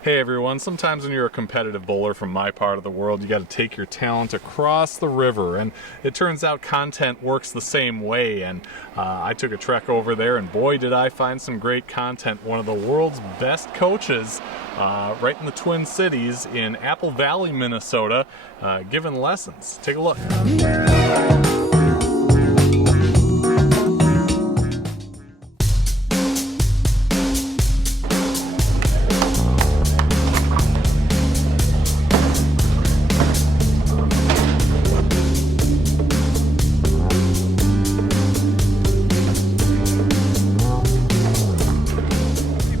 Hey everyone, sometimes when you're a competitive bowler from my part of the world, you got to take your talent across the river, and it turns out content works the same way, and I took a trek over there, and boy did I find some great content. One of the world's best coaches right in the Twin Cities in Apple Valley, Minnesota, giving lessons. Take a look.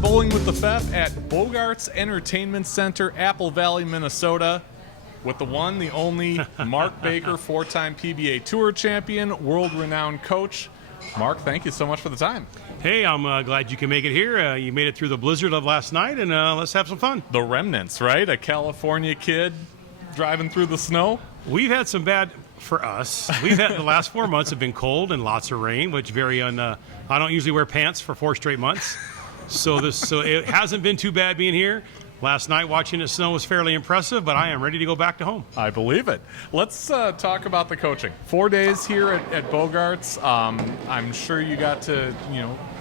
Bowling with the Fef at Bogart's Entertainment Center, Apple Valley, Minnesota, with the one, the only Mark Baker, four-time PBA Tour champion, world-renowned coach. Mark, thank you so much for the time. Hey, I'm glad you can make it here. You made it through the blizzard of last night, and let's have some fun. The remnants, right? A California kid driving through the snow. We've had some bad, for us, the last 4 months have been cold and lots of rain, which I don't usually wear pants for 4 straight months. So it hasn't been too bad being here. Last night watching the snow was fairly impressive, but I am ready to go back to home. I believe it. Let's talk about the coaching. 4 days here at Bogart's. I'm sure you got to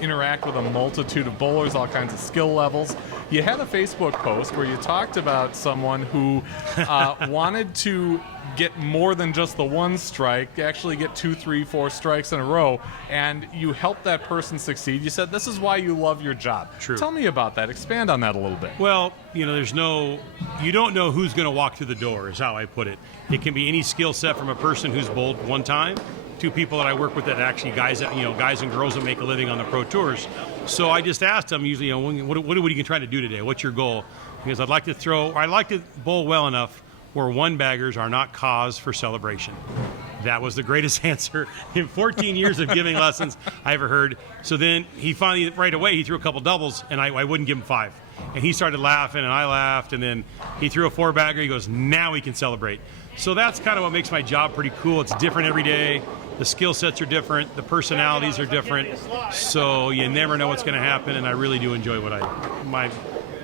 interact with a multitude of bowlers, all kinds of skill levels. You had a Facebook post where you talked about someone who wanted to get more than just the one strike, actually get 2, 3, 4 strikes in a row, and you helped that person succeed. You said this is why you love your job. True. Tell me about that. Expand on that a little bit. Well, you don't know who's going to walk through the door, is how I put it. It can be any skill set from a person who's bowled one time to people that I work with that actually guys and girls that make a living on the pro tours. So I just asked them usually, what are you trying to do today? What's your goal? Because I like to bowl well enough where one-baggers are not cause for celebration. That was the greatest answer in 14 years of giving lessons I ever heard. So then he finally, right away, he threw a couple doubles, and I wouldn't give him 5. And he started laughing, and I laughed, and then he threw a 4-bagger. He goes, now we can celebrate. So that's kind of what makes my job pretty cool. It's different every day. The skill sets are different. The personalities are different. So you never know what's going to happen, and I really do enjoy what I do.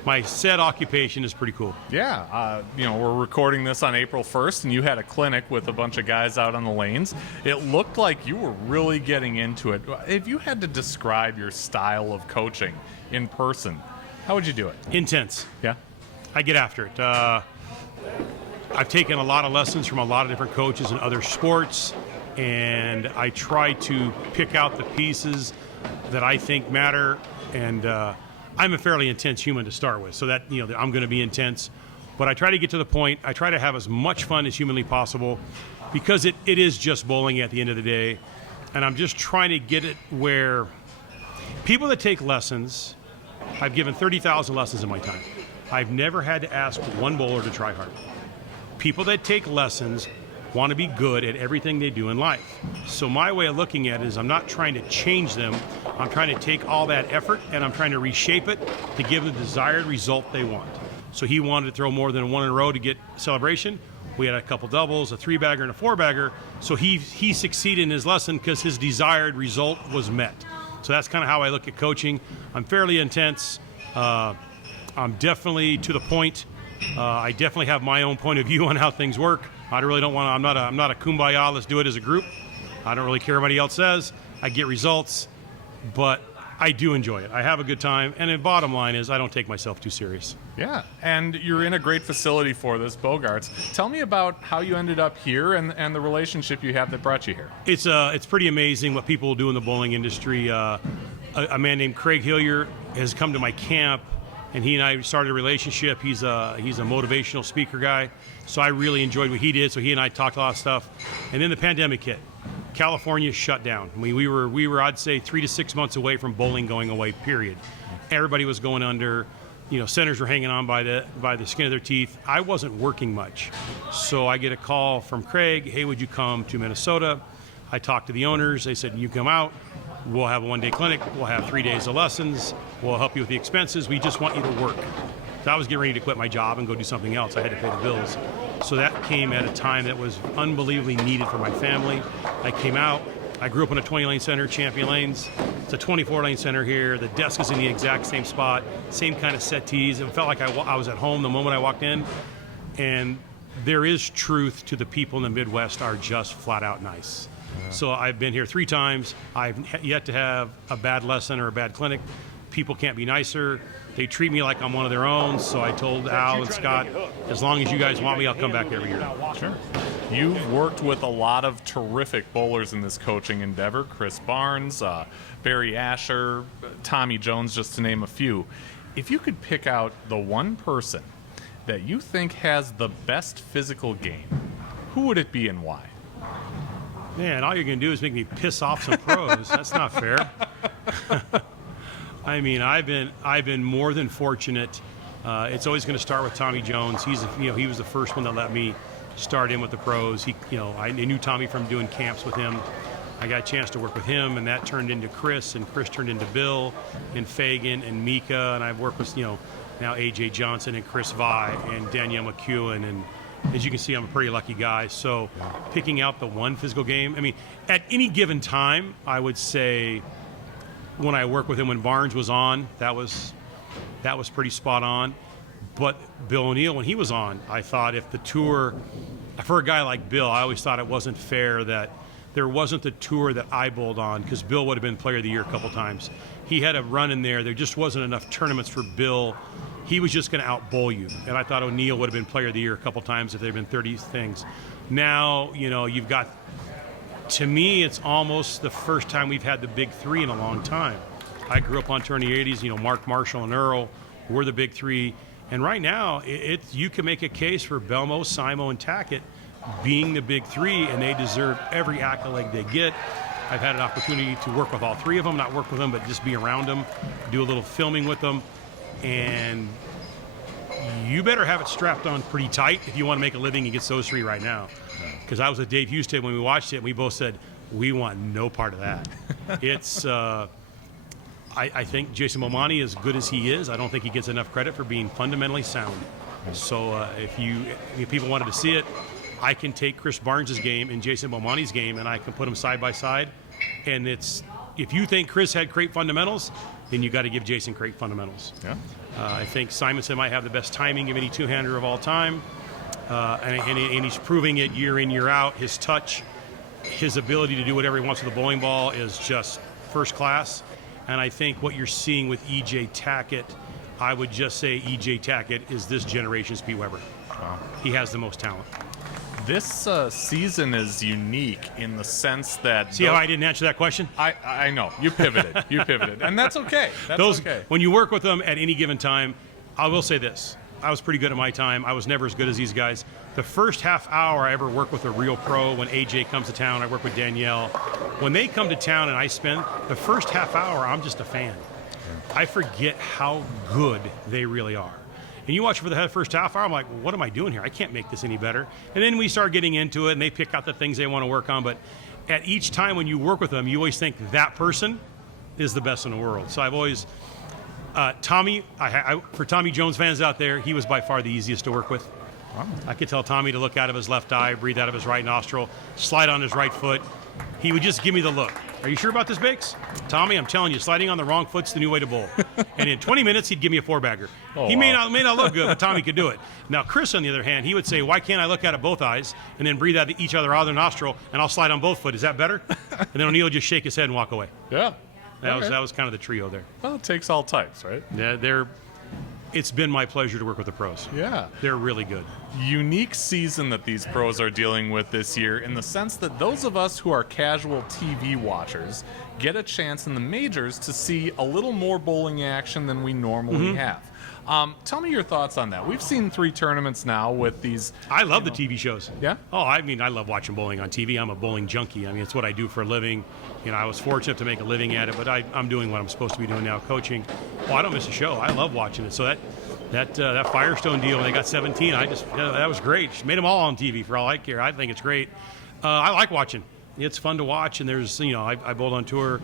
My said occupation is pretty cool. Yeah, we're recording this on April 1st, and you had a clinic with a bunch of guys out on the lanes. It looked like you were really getting into it. If you had to describe your style of coaching in person, how would you do it? Intense. Yeah? I get after it. I've taken a lot of lessons from a lot of different coaches in other sports, and I try to pick out the pieces that I think matter, and I'm a fairly intense human to start with, so that I'm going to be intense, but I try to get to the point. I try to have as much fun as humanly possible, because it is just bowling at the end of the day, and I'm just trying to get it where people that take lessons, I've given 30,000 lessons in my time. I've never had to ask one bowler to try hard. People that take lessons want to be good at everything they do in life. So my way of looking at it is I'm not trying to change them. I'm trying to take all that effort and I'm trying to reshape it to give the desired result they want. So he wanted to throw more than 1 in a row to get celebration. We had a couple doubles, a 3-bagger and a 4-bagger. So he succeeded in his lesson because his desired result was met. So that's kind of how I look at coaching. I'm fairly intense. I'm definitely to the point. I definitely have my own point of view on how things work. I really don't want to, I'm not a kumbaya, let's do it as a group. I don't really care what anybody else says. I get results, but I do enjoy it. I have a good time, and the bottom line is I don't take myself too serious. Yeah, and you're in a great facility for this, Bogart's. Tell me about how you ended up here and the relationship you have that brought you here. It's pretty amazing what people do in the bowling industry. A man named Craig Hillier has come to my camp, and he and I started a relationship. He's a motivational speaker guy, so I really enjoyed what he did. So he and I talked a lot of stuff, and then the pandemic hit. California shut down. I mean, we were I'd say 3 to 6 months away from bowling going away. Period. Everybody was going under. Centers were hanging on by the skin of their teeth. I wasn't working much, so I get a call from Craig. Hey, would you come to Minnesota? I talked to the owners. They said, you come out. We'll have a 1-day clinic. We'll have 3 days of lessons. We'll help you with the expenses. We just want you to work. So I was getting ready to quit my job and go do something else. I had to pay the bills. So that came at a time that was unbelievably needed for my family. I came out. I grew up in a 20-lane center, Champion Lanes. It's a 24-lane center here. The desk is in the exact same spot, same kind of settees. It felt like I was at home the moment I walked in. And there is truth to the people in the Midwest are just flat out nice. Yeah. So I've been here 3 times. I've yet to have a bad lesson or a bad clinic. People can't be nicer. They treat me like I'm one of their own. So I told Al and Scott, as long as you guys want me, I'll come back every year. Sure. You've worked with a lot of terrific bowlers in this coaching endeavor. Chris Barnes, Barry Asher, Tommy Jones, just to name a few. If you could pick out the one person that you think has the best physical game, who would it be and why? Man, all you're going to do is make me piss off some pros. That's not fair. I mean, I've been more than fortunate. It's always going to start with Tommy Jones. He was the first one that let me start in with the pros. I knew Tommy from doing camps with him. I got a chance to work with him, and that turned into Chris, and Chris turned into Bill, and Fagan, and Mika, and I've worked with now AJ Johnson and Chris Vi and Danielle McEwen, and as you can see, I'm a pretty lucky guy. So picking out the one physical game, I mean, at any given time, I would say when I worked with him when Barnes was on, that was pretty spot on. But Bill O'Neill, when he was on, I thought if the tour, for a guy like Bill, I always thought it wasn't fair that there wasn't the tour that I bowled on, because Bill would have been Player of the Year a couple times. He had a run in there. There just wasn't enough tournaments for Bill. He was just going to out-bowl you. And I thought O'Neill would have been Player of the Year a couple times if there had been 30 things. Now, you've got, to me, it's almost the first time we've had the big 3 in a long time. I grew up on tour in the 80s. Mark Marshall and Earl were the big 3. And right now, you can make a case for Belmo, Simo, and Tackett being the big 3, and they deserve every accolade they get. I've had an opportunity to work with all 3 of them, not work with them, but just be around them, do a little filming with them. And you better have it strapped on pretty tight if you want to make a living against those 3 right now. Because I was with Dave Houston when we watched it, and we both said, we want no part of that. It's, I think Jason Momani, as good as he is, I don't think he gets enough credit for being fundamentally sound. So if people wanted to see it, I can take Chris Barnes' game and Jason Momani's game, and I can put them side by side. And if you think Chris had great fundamentals, then you got to give Jason great fundamentals. Yeah. I think Simonson might have the best timing of any two-hander of all time, and he's proving it year in, year out. His touch, his ability to do whatever he wants with the bowling ball is just first class. And I think what you're seeing with E.J. Tackett, I would just say E.J. Tackett is this generation's Pete Weber. Wow. He has the most talent. This season is unique in the sense that... See how I didn't answer that question? I know. You pivoted. And that's okay. Okay. When you work with them at any given time, I will say this. I was pretty good at my time. I was never as good as these guys. The first half hour I ever work with a real pro, when AJ comes to town, I work with Danielle. When they come to town and I spend the first half hour, I'm just a fan. Yeah. I forget how good they really are. And you watch for the first half hour, I'm like, what am I doing here? I can't make this any better. And then we start getting into it, and they pick out the things they want to work on. But at each time when you work with them, you always think that person is the best in the world. So I've always, Tommy, for Tommy Jones fans out there, he was by far the easiest to work with. Wow. I could tell Tommy to look out of his left eye, breathe out of his right nostril, slide on his right foot. He would just give me the look. Are you sure about this, Bakes? Tommy, I'm telling you, sliding on the wrong foot's the new way to bowl. And in 20 minutes, he'd give me a 4-bagger. He may not look good, but Tommy could do it. Now, Chris, on the other hand, he would say, why can't I look out of both eyes and then breathe out of each other nostril, and I'll slide on both foot? Is that better? And then O'Neill would just shake his head and walk away. Yeah. That was kind of the trio there. Well, it takes all types, right? Yeah, it's been my pleasure to work with the pros. Yeah. They're really good. Unique season that these pros are dealing with this year, in the sense that those of us who are casual TV watchers get a chance in the majors to see a little more bowling action than we normally have. Tell me your thoughts on that. We've seen 3 tournaments now with these. I love the TV shows. Yeah? Oh, I love watching bowling on TV. I'm a bowling junkie. It's what I do for a living. I was fortunate to make a living at it, but I'm doing what I'm supposed to be doing now, coaching. Oh, I don't miss a show. I love watching it. So that Firestone deal when they got 17, that was great. Just made them all on TV for all I care. I think it's great. I like watching. It's fun to watch, and there's, I bowled on tour.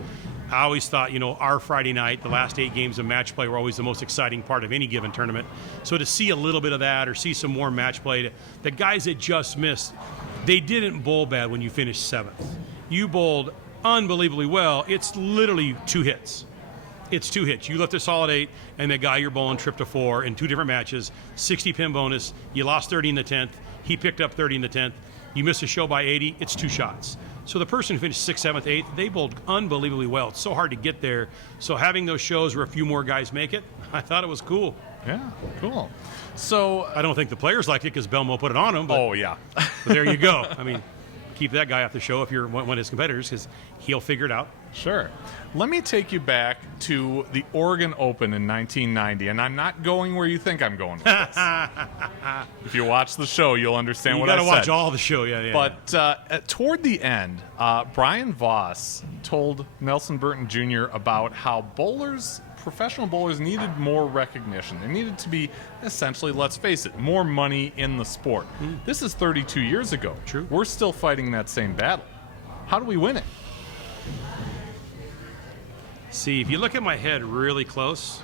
I always thought, our Friday night, the last 8 games of match play were always the most exciting part of any given tournament. So to see a little bit of that, or see some more match play, the guys that just missed, they didn't bowl bad when you finished 7th. You bowled unbelievably well, it's literally 2 hits. It's 2 hits. You left a solid 8, and the guy you're bowling tripped a 4 in 2 different matches, 60 pin bonus. You lost 30 in the 10th. He picked up 30 in the 10th. You missed a show by 80. It's 2 shots. So the person who finished 6th, 7th, 8th, they bowled unbelievably well. It's so hard to get there. So having those shows where a few more guys make it, I thought it was cool. Yeah, cool. So I don't think the players liked it because Belmo put it on them. But, oh yeah. but there you go. I mean, keep that guy off the show if you're one of his competitors because he'll figure it out. Sure. Let me take you back to the Oregon Open in 1990, and I'm not going where you think I'm going with this. If you watch the show, you'll understand what I said. You got to watch all the show, yeah. But toward the end, Brian Voss told Nelson Burton Jr. about how professional bowlers needed more recognition. There needed to be, essentially, let's face it, more money in the sport. This is 32 years ago. True. We're still fighting that same battle. How do we win it? See, if you look at my head really close,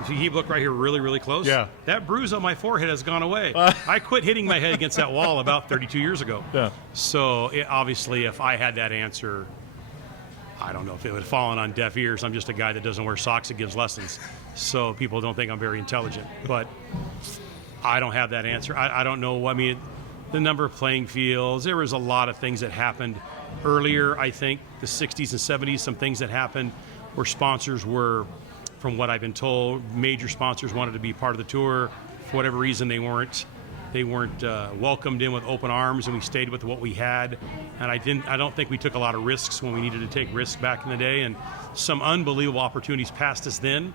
if you look right here really, really close, yeah, that bruise on my forehead has gone away. I quit hitting my head against that wall about 32 years ago. Yeah. So obviously, if I had that answer, I don't know if it would have fallen on deaf ears. I'm just a guy that doesn't wear socks that gives lessons. So people don't think I'm very intelligent. But I don't have that answer. I don't know. I mean, the number of playing fields, there was a lot of things that happened earlier, I think, the 60s and 70s, some things that happened where sponsors were, from what I've been told, major sponsors wanted to be part of the tour. For whatever reason, they weren't welcomed in with open arms, and we stayed with what we had. And I don't think we took a lot of risks when we needed to take risks back in the day. And some unbelievable opportunities passed us then,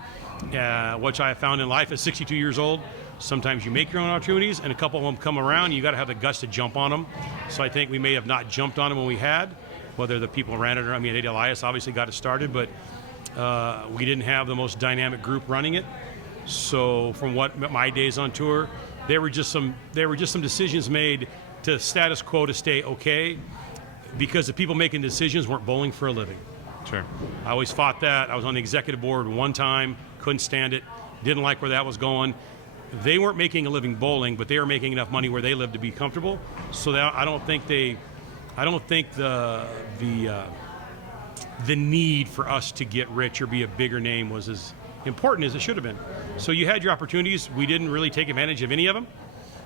which I have found in life at 62 years old. Sometimes you make your own opportunities, and a couple of them come around. You got to have the guts to jump on them. So I think we may have not jumped on them when we had, whether the people ran it or Eddie Elias obviously got it started, but we didn't have the most dynamic group running it. So from what my days on tour, there were just some decisions made to status quo to stay okay, because the people making decisions weren't bowling for a living. Sure. I always fought that. I was on the executive board one time, couldn't stand it, didn't like where that was going. They weren't making a living bowling, but they were making enough money where they lived to be comfortable. So that I don't think the need for us to get rich or be a bigger name was as important as it should have been. So you had your opportunities. We didn't really take advantage of any of them.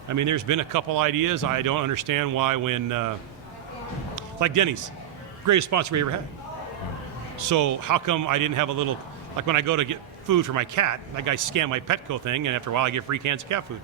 I mean, there's been a couple ideas. I don't understand why when, like Denny's, greatest sponsor we ever had. So how come I didn't have a little, like when I go to get food for my cat, that guy scanned my Petco thing, and after a while I get free cans of cat food.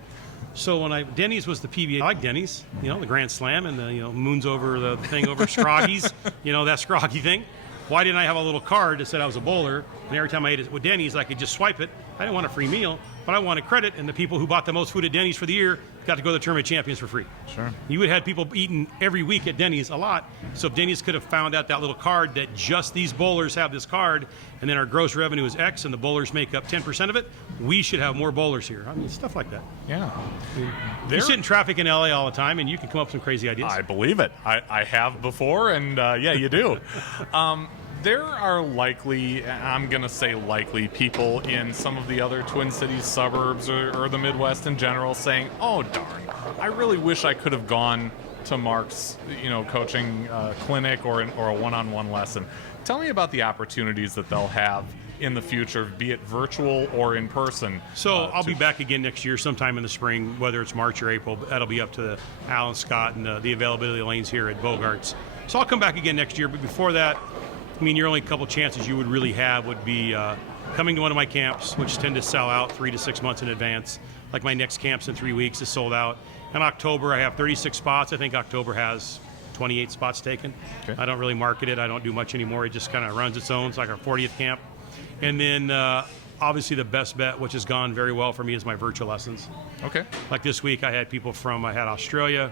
So when Denny's was the PBA, I like Denny's, the Grand Slam and the, moons over the thing over Scroggy's, that Scroggy thing. Why didn't I have a little card that said I was a bowler, and every time I ate it with Denny's, I could just swipe it? I didn't want a free meal, but I wanted credit, and the people who bought the most food at Denny's for the year got to go to the Tournament of Champions for free. Sure. You would have had people eating every week at Denny's a lot, so if Denny's could have found out that little card that just these bowlers have this card, and then our gross revenue is X, and the bowlers make up 10% of it, we should have more bowlers here. I mean, stuff like that. Yeah. You sit in traffic in LA all the time, and you can come up with some crazy ideas. I believe it. I have before, and yeah, you do. There are likely, I'm going to say likely, people in some of the other Twin Cities suburbs or the Midwest in general saying, oh, darn, I really wish I could have gone to Mark's, coaching clinic or a one-on-one lesson. Tell me about the opportunities that they'll have in the future, be it virtual or in person. So I'll be back again next year sometime in the spring, whether it's March or April. That'll be up to Alan Scott and the availability lanes here at Bogart's. So I'll come back again next year, but before that, your only couple chances you would really have would be coming to one of my camps, which tend to sell out 3 to 6 months in advance. Like my next camp's in 3 weeks is sold out. In October, I have 36 spots. I think October has 28 spots taken. Okay. I don't really market it. I don't do much anymore. It just kind of runs its own. It's like our 40th camp. And then obviously the best bet, which has gone very well for me, is my virtual lessons. Okay. Like this week, I had people I had Australia.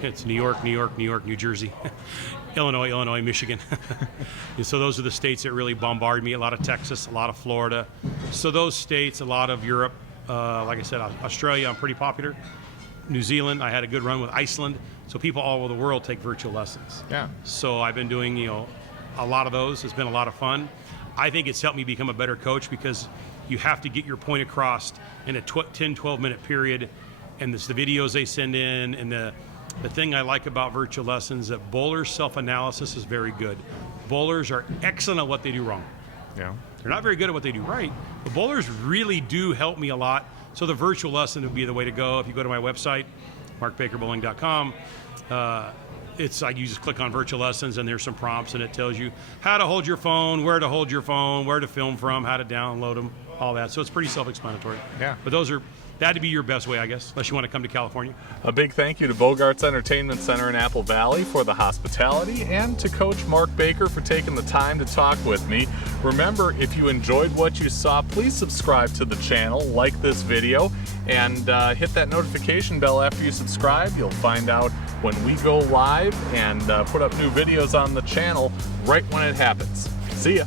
It's New York, New Jersey, Illinois, Michigan. And so those are the states that really bombard me. A lot of Texas, a lot of Florida. So those states, a lot of Europe. Like I said, Australia, I'm pretty popular. New Zealand, I had a good run with Iceland. So people all over the world take virtual lessons. Yeah. So I've been doing, a lot of those. It's been a lot of fun. I think it's helped me become a better coach because you have to get your point across in a 10, 12-minute period. And the videos they send in, and the thing I like about virtual lessons, that bowlers' self-analysis is very good. Bowlers are excellent at what they do wrong. Yeah. They're not very good at what they do right, but bowlers really do help me a lot. So the virtual lesson would be the way to go. If you go to my website, markbakerbowling.com, you just click on virtual lessons, and there's some prompts, and it tells you how to hold your phone, where to hold your phone, where to film from, how to download them, all that. So it's pretty self-explanatory. Yeah. But that'd be your best way, I guess, unless you want to come to California. A big thank you to Bogart's Entertainment Center in Apple Valley for the hospitality, and to Coach Mark Baker for taking the time to talk with me. Remember, if you enjoyed what you saw, please subscribe to the channel, like this video, and hit that notification bell after you subscribe. You'll find out when we go live and put up new videos on the channel right when it happens. See ya.